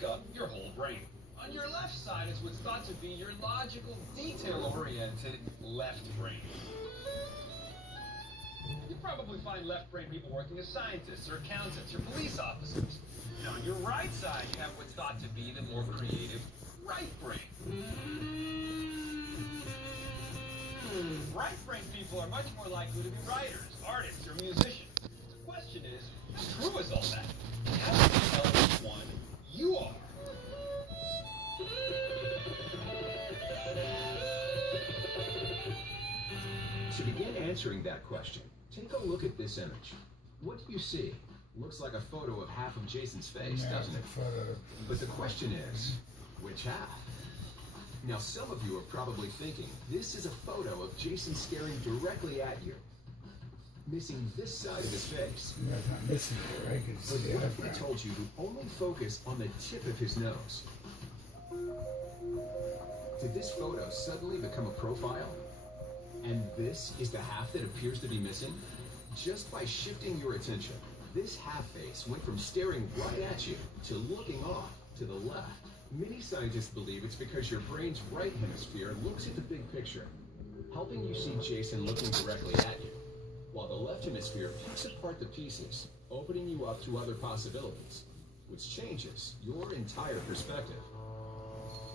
make up your whole brain. On your left side is what's thought to be your logical, detail-oriented left brain. You probably find left-brain people working as scientists or accountants or police officers. And on your right side, you have what's thought to be the more creative right brain. Right-brain people are much more likely to be writers, artists, or musicians. The question is, how true is all that? How do you tell which one you are? To begin answering that question, take a look at this image. What do you see? Looks like a photo of half of Jason's face, doesn't it? But the question is, which half? Now, some of you are probably thinking, this is a photo of Jason staring directly at you, missing this side of his face. Yeah, it's not missing it, right? But what if we told you to only focus on the tip of his nose? Did this photo suddenly become a profile? And this is the half that appears to be missing? Just by shifting your attention, this half face went from staring right at you to looking off to the left. Many scientists believe it's because your brain's right hemisphere looks at the big picture, helping you see Jason looking directly at you, while the left hemisphere picks apart the pieces, opening you up to other possibilities, which changes your entire perspective.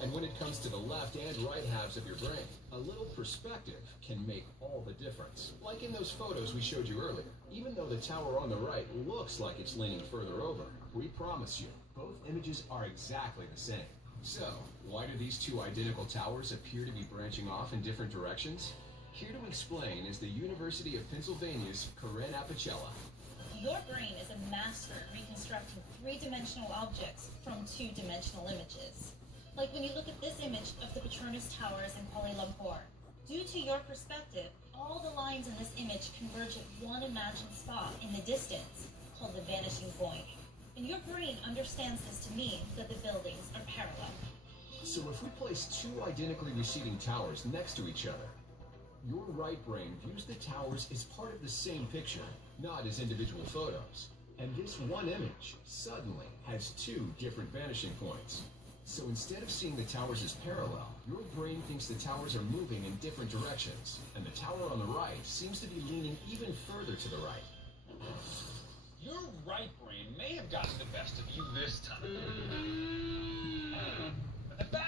And when it comes to the left and right halves of your brain, a little perspective can make all the difference. Like in those photos we showed you earlier. Even though the tower on the right looks like it's leaning further over, we promise you, both images are exactly the same. So, why do these two identical towers appear to be branching off in different directions? Here to explain is the University of Pennsylvania's Corinne Apicella. Your brain is a master at reconstructing three-dimensional objects from two-dimensional images. Like when you look at this image of the Petronas Towers in Kuala Lumpur. Due to your perspective, all the lines in this image converge at one imagined spot in the distance, called the vanishing point. And your brain understands this to mean that the buildings are parallel. So if we place two identically receding towers next to each other, your right brain views the towers as part of the same picture, not as individual photos. And this one image suddenly has two different vanishing points. So instead of seeing the towers as parallel, your brain thinks the towers are moving in different directions, and the tower on the right seems to be leaning even further to the right. Your right brain may have gotten the best of you this time. But the fact